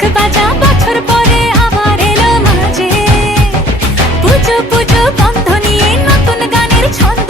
শখ বাজা বছর পরে আবার এলো মাঝে। পুজো পুজো বন্ধ নিয়ে নতুন গানের ছন্দ